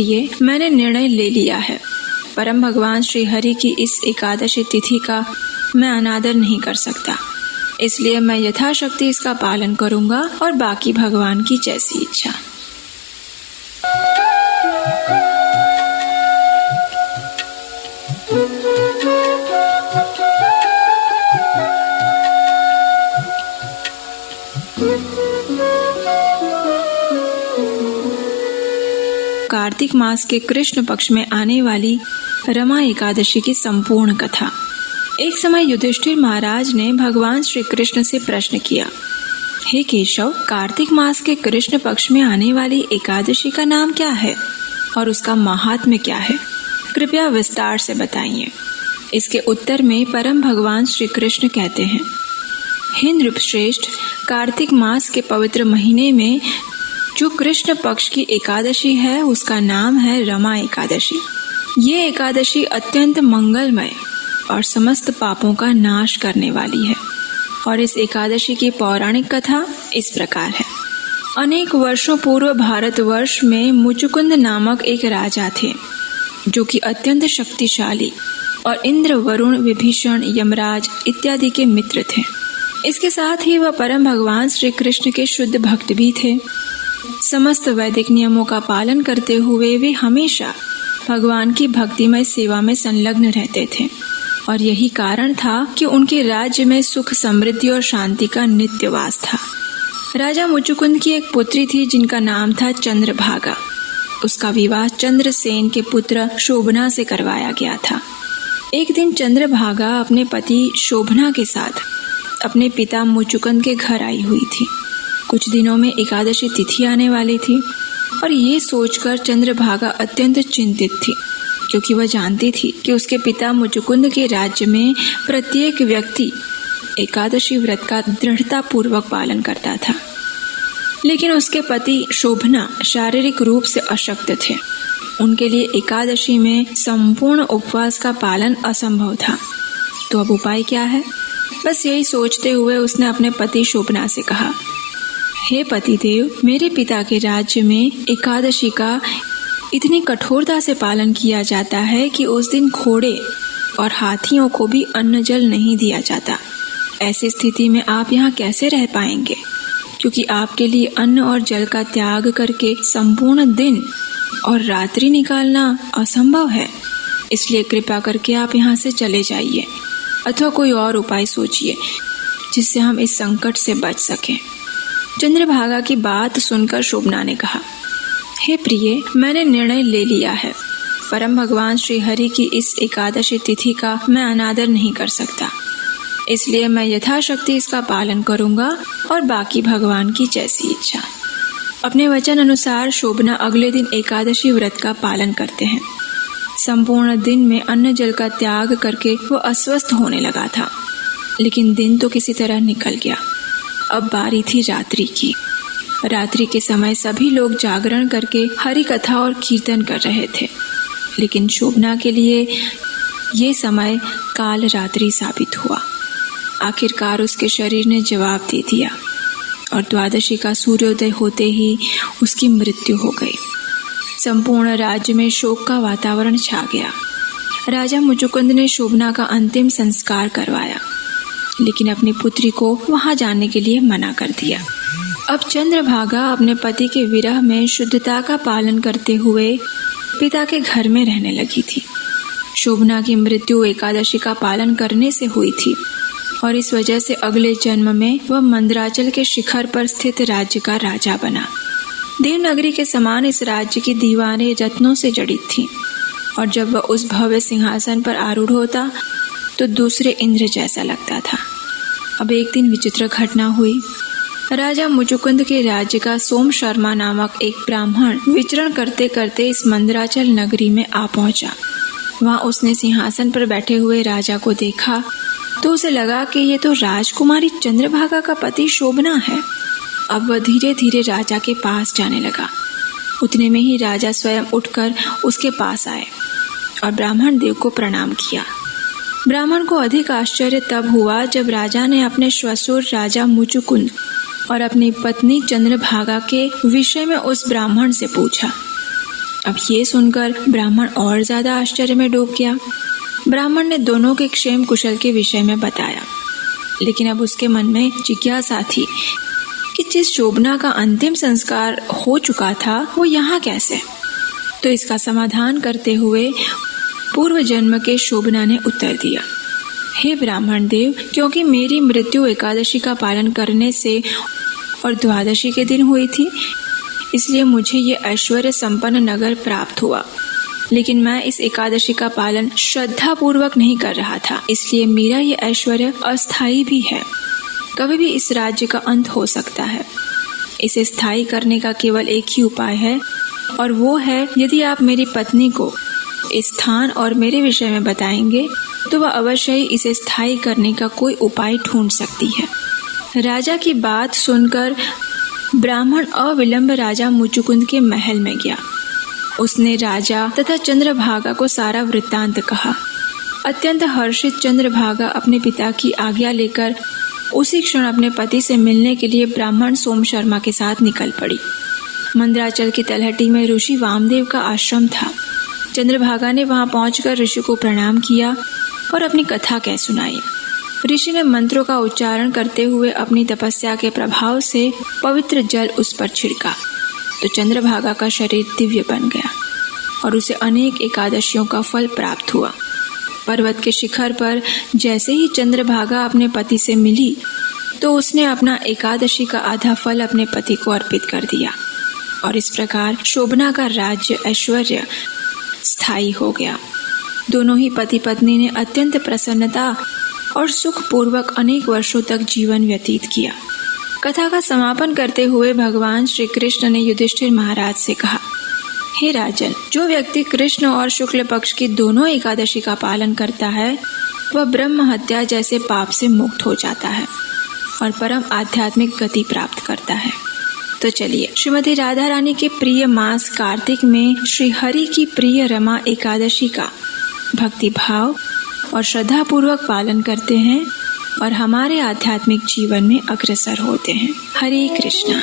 प्रिय, मैंने निर्णय ले लिया है। परम भगवान श्री हरि की इस एकादशी तिथि का मैं अनादर नहीं कर सकता, इसलिए मैं यथाशक्ति इसका पालन करूंगा और बाकी भगवान की जैसी इच्छा। कार्तिक मास के कृष्ण पक्ष में आने वाली रमा एकादशी की संपूर्ण कथा। एक समय युधिष्ठिर महाराज ने भगवान श्री कृष्ण से प्रश्न किया, हे केशव, कार्तिक मास के कृष्ण पक्ष में आने वाली एकादशी का नाम क्या है और उसका महात्म्य क्या है? कृपया विस्तार से बताइए। इसके उत्तर में परम भगवान श्री कृष्ण कहते हैं, हे नृपश्रेष्ठ, कार्तिक मास के पवित्र महीने में जो कृष्ण पक्ष की एकादशी है उसका नाम है रमा एकादशी। ये एकादशी अत्यंत मंगलमय और समस्त पापों का नाश करने वाली है। और इस एकादशी की पौराणिक कथा इस प्रकार है। अनेक वर्षों पूर्व भारतवर्ष में मुचुकुंद नामक एक राजा थे, जो कि अत्यंत शक्तिशाली और इंद्र, वरुण, विभीषण, यमराज इत्यादि के मित्र थे। इसके साथ ही वह परम भगवान श्री कृष्ण के शुद्ध भक्त भी थे। समस्त वैदिक नियमों का पालन करते हुए वे हमेशा भगवान की भक्तिमय सेवा में संलग्न रहते थे, और यही कारण था कि उनके राज्य में सुख, समृद्धि और शांति का नित्य वास था। राजा मुचुकुंद की एक पुत्री थी जिनका नाम था चंद्रभागा। उसका विवाह चंद्रसेन के पुत्र शोभना से करवाया गया था। एक दिन चंद्रभागा अपने पति शोभना के साथ अपने पिता मुचुकुंद के घर आई हुई थी। कुछ दिनों में एकादशी तिथि आने वाली थी और ये सोचकर चंद्रभागा अत्यंत चिंतित थी, क्योंकि वह जानती थी कि उसके पिता मुचुकुंद के राज्य में प्रत्येक व्यक्ति एकादशी व्रत का दृढ़ता पूर्वक पालन करता था, लेकिन उसके पति शोभना शारीरिक रूप से अशक्त थे। उनके लिए एकादशी में संपूर्ण उपवास का पालन असंभव था। तो अब उपाय क्या है? बस यही सोचते हुए उसने अपने पति शोभना से कहा, हे पतिदेव, मेरे पिता के राज्य में एकादशी का इतनी कठोरता से पालन किया जाता है कि उस दिन घोड़े और हाथियों को भी अन्न जल नहीं दिया जाता। ऐसी स्थिति में आप यहाँ कैसे रह पाएंगे? क्योंकि आपके लिए अन्न और जल का त्याग करके संपूर्ण दिन और रात्रि निकालना असंभव है। इसलिए कृपा करके आप यहाँ से चले जाइए, अथवा कोई और उपाय सोचिए जिससे हम इस संकट से बच सकें। चंद्रभागा की बात सुनकर शोभना ने कहा, हे प्रिय, मैंने निर्णय ले लिया है। परम भगवान श्री हरि की इस एकादशी तिथि का मैं अनादर नहीं कर सकता, इसलिए मैं यथाशक्ति इसका पालन करूंगा और बाकी भगवान की जैसी इच्छा। अपने वचन अनुसार शोभना अगले दिन एकादशी व्रत का पालन करते हैं। संपूर्ण दिन में अन्न जल का त्याग करके वो अस्वस्थ होने लगा था, लेकिन दिन तो किसी तरह निकल गया। अब बारी थी रात्रि की। रात्रि के समय सभी लोग जागरण करके हरि कथा और कीर्तन कर रहे थे, लेकिन शोभना के लिए ये समय काल रात्रि साबित हुआ। आखिरकार उसके शरीर ने जवाब दे दिया और द्वादशी का सूर्योदय होते ही उसकी मृत्यु हो गई। संपूर्ण राज्य में शोक का वातावरण छा गया। राजा मुचुकुंद ने शोभना का अंतिम संस्कार करवाया, लेकिन अपनी पुत्री को वहां जाने के लिए मना कर दिया। अब चंद्रभागा अपने पति के विरह में शुद्धता का पालन करते हुए पिता के घर में रहने लगी थी। शोभना की मृत्यु एकादशी का पालन करने से हुई थी और इस वजह से अगले जन्म में वह मंदराचल के शिखर पर स्थित राज्य का राजा बना। देवनगरी के समान इस राज्य की दीवारें रत्नों से जड़ित थीं, और जब वह उस भव्य सिंहासन पर आरूढ़ होता तो दूसरे इंद्र जैसा लगता था। अब एक दिन विचित्र घटना हुई। राजा मुचुकुंद के राज्य का सोम शर्मा नामक एक ब्राह्मण विचरण करते करते इस मंदराचल नगरी में आ पहुंचा। वहां उसने सिंहासन पर बैठे हुए राजा को देखा तो उसे लगा कि ये तो राजकुमारी चंद्रभागा का पति शोभना है। अब वह धीरे धीरे राजा के पास जाने लगा। उतने में ही राजा स्वयं उठकर उसके पास आए और ब्राह्मण देव को प्रणाम किया। ब्राह्मण को अधिक आश्चर्य तब हुआ जब राजा ने अपने श्वशुर राजा मुचुकुंद और अपनी पत्नी चंद्रभागा के विषय में उस ब्राह्मण से पूछा। अब ये सुनकर ब्राह्मण और ज्यादा आश्चर्य में डूब गया। ब्राह्मण ने दोनों के क्षेम कुशल के विषय में बताया, लेकिन अब उसके मन में जिज्ञासा थी कि जिस शोभना का अंतिम संस्कार हो चुका था वो यहाँ कैसे। तो इसका समाधान करते हुए पूर्व जन्म के शोभना ने उत्तर दिया, हे ब्राह्मण देव, क्योंकि मेरी मृत्यु एकादशी का पालन करने से और द्वादशी के दिन हुई थी, इसलिए मुझे ये ऐश्वर्य संपन्न नगर प्राप्त हुआ। लेकिन मैं इस एकादशी का पालन श्रद्धा पूर्वक नहीं कर रहा था, इसलिए मेरा ये ऐश्वर्य अस्थायी भी है। कभी भी इस राज्य का अंत हो सकता है। इसे स्थायी करने का केवल एक ही उपाय है, और वो है यदि आप मेरी पत्नी को इस स्थान और मेरे विषय में बताएंगे तो वह अवश्य ही इसे स्थायी करने का कोई उपाय ढूंढ सकती है। राजा की बात सुनकर ब्राह्मण अविलंब राजा मुचुकुंद के महल में गया। उसने राजा तथा चंद्रभागा को सारा वृत्तांत कहा। अत्यंत हर्षित चंद्रभागा अपने पिता की आज्ञा लेकर उसी क्षण अपने पति से मिलने के लिए ब्राह्मण सोम शर्मा के साथ निकल पड़ी। मंदराचल की तलहटी में ऋषि वामदेव का आश्रम था। चंद्रभागा ने वहां पहुंचकर ऋषि को प्रणाम किया और अपनी कथा कह सुनाई। ऋषि ने मंत्रों का उच्चारण करते हुए अपनी तपस्या के प्रभाव से पवित्र जल उस पर छिड़का, तो चंद्रभागा का शरीर दिव्य बन गया और उसे अनेक एकादशियों का फल प्राप्त हुआ। पर्वत के शिखर पर जैसे ही चंद्रभागा अपने पति से मिली तो उसने अपना एकादशी का आधा फल अपने पति को अर्पित कर दिया, और इस प्रकार शोभना का राज्य ऐश्वर्य स्थायी हो गया। दोनों ही पति पत्नी ने अत्यंत प्रसन्नता और सुख पूर्वक अनेक वर्षों तक जीवन व्यतीत किया। कथा का समापन करते हुए भगवान श्री कृष्ण ने युधिष्ठिर महाराज से कहा, हे राजन, जो व्यक्ति कृष्ण और शुक्ल पक्ष की दोनों एकादशी का पालन करता है वह ब्रह्म हत्या जैसे पाप से मुक्त हो जाता है और परम आध्यात्मिक गति प्राप्त करता है। तो चलिए श्रीमती राधा रानी के प्रिय मास कार्तिक में श्री हरि की प्रिय रमा एकादशी का भक्ति भाव और श्रद्धा पूर्वक पालन करते हैं और हमारे आध्यात्मिक जीवन में अग्रसर होते हैं। हरे कृष्णा।